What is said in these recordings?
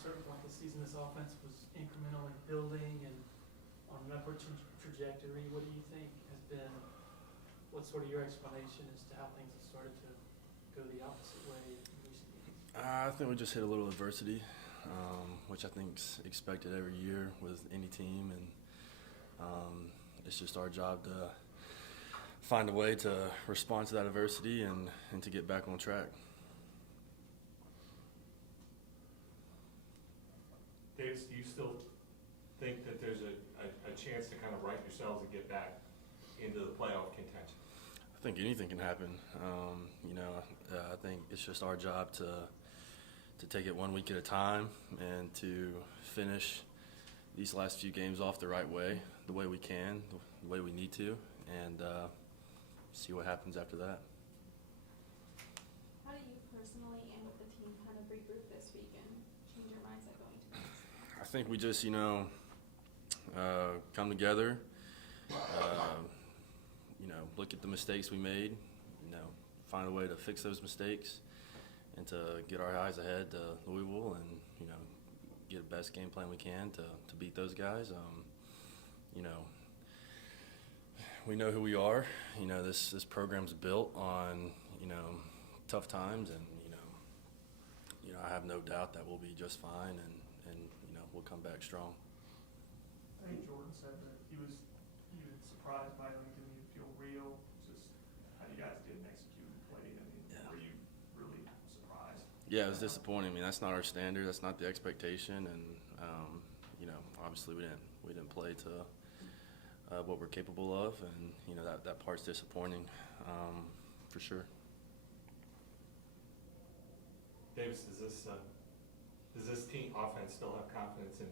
certain point in the season, this offense was incrementally building and on an upward trajectory. What do you think has been, what's sort of your explanation as to how things have started to go the opposite way in recent years? I think we just hit a little adversity, which I think is expected every year with any team, and it's just our job to find a way to respond to that adversity and to get back on track. Davis, do you still think that there's a chance to kind of right yourselves and get back into the playoff contention? I think anything can happen. I think it's just our job to take it 1 week at a time and to finish these last few games off the right way, the way we can, the way we need to, and see what happens after that. How do you personally and with the team kind of regroup this week and change your mindset going to next? I think we just, come together, look at the mistakes we made, find a way to fix those mistakes and to get our eyes ahead to Louisville and, get the best game plan we can to beat those guys. We know who we are. This program's built on, tough times, and, I have no doubt that we'll be just fine and we'll come back strong. I think Jordan said that he was surprised by it. Didn't even feel real. Just how you guys didn't execute and played. Were you really surprised? Yeah, it was disappointing. That's not our standard. That's not the expectation, and obviously we didn't play to what we're capable of, and that part's disappointing for sure. Davis, does this team offense still have confidence in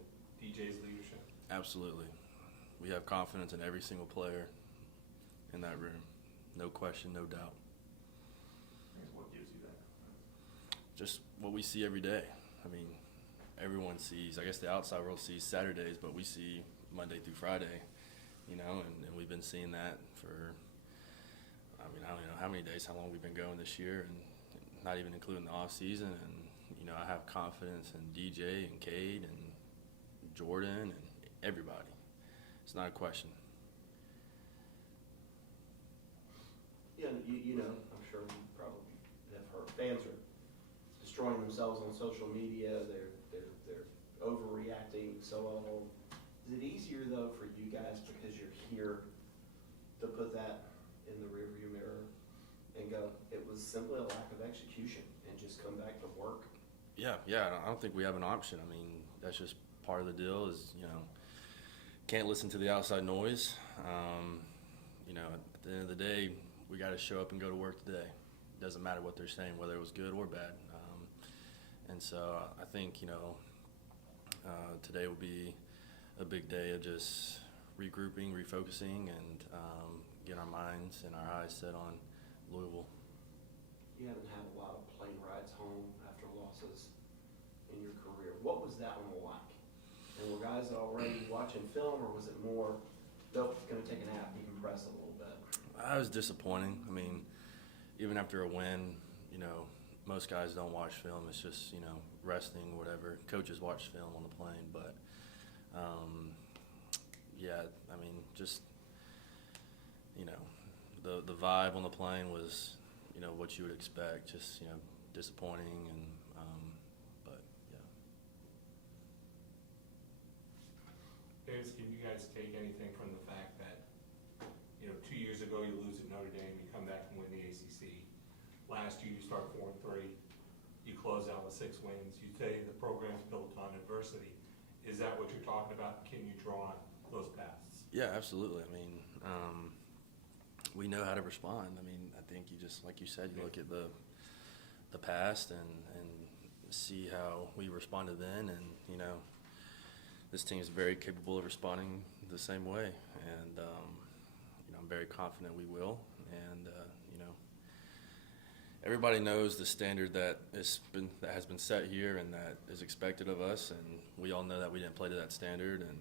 DJ's leadership? Absolutely. We have confidence in every single player in that room. No question, no doubt. What gives you that? Just what we see every day. Everyone sees, I guess the outside world sees Saturdays, but we see Monday through Friday, and we've been seeing that for, I don't know how many days, how long we've been going this year, and not even including the off season. And, I have confidence in DJ and Cade and Jordan and everybody. It's not a question. Yeah, I'm sure you probably have heard fans are destroying themselves on social media. They're overreacting. So is it easier though for you guys because you're here to put that in the rearview mirror and go, it was simply a lack of execution, and just come back to work? Yeah. I don't think we have an option. That's just part of the deal. Is can't listen to the outside noise. At the end of the day, we got to show up and go to work today. It doesn't matter what they're saying, whether it was good or bad. And so I think today will be a big day of just regrouping, refocusing, and getting our minds and our eyes set on Louisville. You haven't had a lot of plane rides home after losses in your career. What was that one like? And were guys already watching film, or was it more, nope, going to take a nap, decompress a little bit? It was disappointing. Even after a win, most guys don't watch film. It's just, resting, whatever. Coaches watch film on the plane, but, just, the vibe on the plane was, what you would expect, just, disappointing, and, but, yeah. Davis, can you guys take anything from the fact that, 2 years ago you lose at Notre Dame, you come back and win the ACC. Last year you start 4-3, you close out with 6 wins. You say the program's built on adversity. Is that what you're talking about? Can you draw on those paths? Yeah, absolutely. We know how to respond. I think you just, like you said, you look at the past and see how we responded then, and this team is very capable of responding the same way, and I'm very confident we will. And everybody knows the standard that has been set here and that is expected of us, and we all know that we didn't play to that standard, and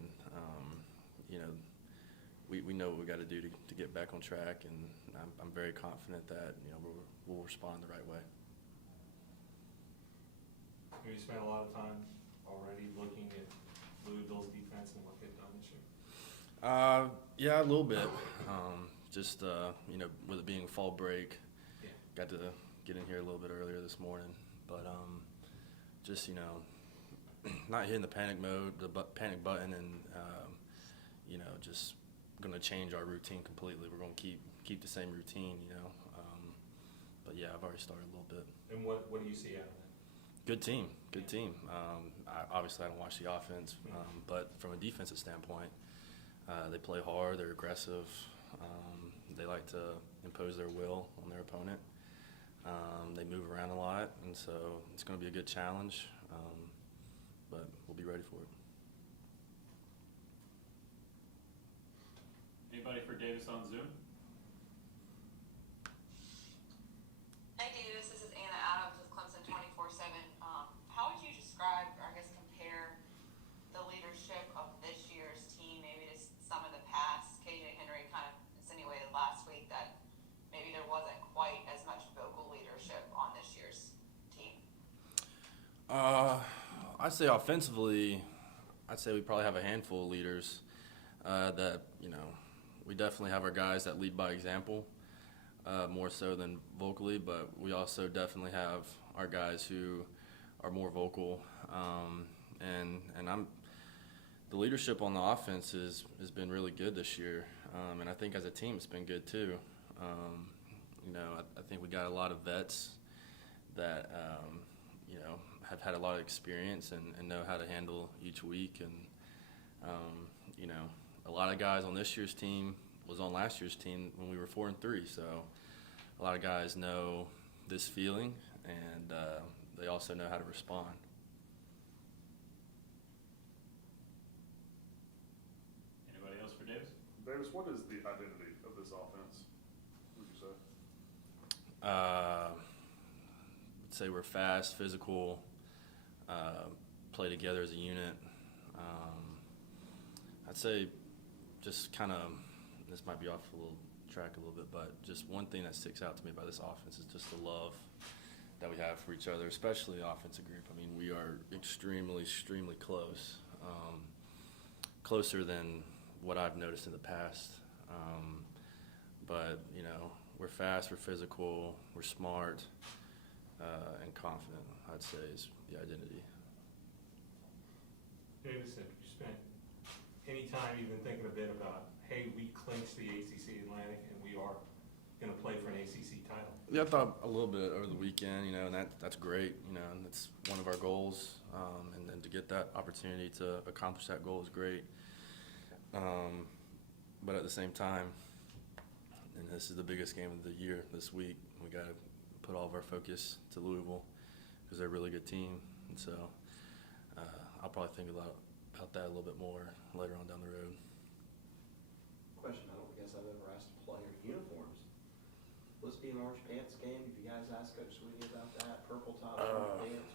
we know what we got to do to get back on track, and I'm very confident that we'll respond the right way. You spent a lot of time already looking at Louisville's defense and what they've done this year? Yeah, a little bit. Just with it being fall break, Yeah. got to get in here a little bit earlier this morning. But just not hitting the panic panic button, and just gonna change our routine completely. We're gonna keep the same routine, But yeah, I've already started a little bit. And what do you see out of that? Good team. Obviously, I don't watch the offense, but from a defensive standpoint, they play hard. They're aggressive. They like to impose their will on their opponent. They move around a lot, and so it's going to be a good challenge. But we'll be ready for it. Anybody for Davis on Zoom? Hi Davis, this is Anna Adams with Clemson 24/7. How would you describe, or I guess compare, the leadership of this year's team maybe to some of the past? KJ Henry kind of insinuated last week that maybe there wasn't quite as much vocal leadership on this year's team. I'd say offensively, we probably have a handful of leaders that, we definitely have our guys that lead by example, more so than vocally, but we also definitely have our guys who are more vocal. And the leadership on the offense has been really good this year, and I think as a team it's been good too. I think we got a lot of vets that have had a lot of experience and know how to handle each week, and a lot of guys on this year's team was on last year's team when we were 4-3, so a lot of guys know this feeling, and they also know how to respond. Anybody else for Davis? Davis, what is the identity of this offense, would you say? I'd say we're fast, physical, play together as a unit. I'd say just kind of, this might be off a little track a little bit, but just one thing that sticks out to me about this offense is just the love that we have for each other, especially the offensive group. I mean, we are extremely close, closer than what I've noticed in the past. But we're fast, we're physical, we're smart, and confident, I'd say, is the identity. Davis, have you spent any time even thinking a bit about, hey, we clinched the ACC Atlantic and we are going to play for an ACC title? Yeah, I thought a little bit over the weekend, and that's great, and that's one of our goals, and then to get that opportunity to accomplish that goal is great. But at the same time, and this is the biggest game of the year this week, we got to put all of our focus to Louisville because they're a really good team, and so I'll probably think about that a little bit more later on down the road. Question I don't guess I've ever asked a player: uniforms. Will this be an orange pants game? Have you guys asked Coach Sweeney about that? Purple top, orange pants?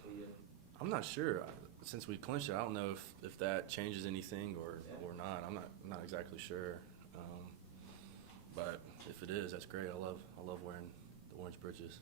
I'm not sure. Since we clinched it, I don't know if that changes anything or not. I'm not exactly sure. But if it is, that's great. I love wearing the orange britches.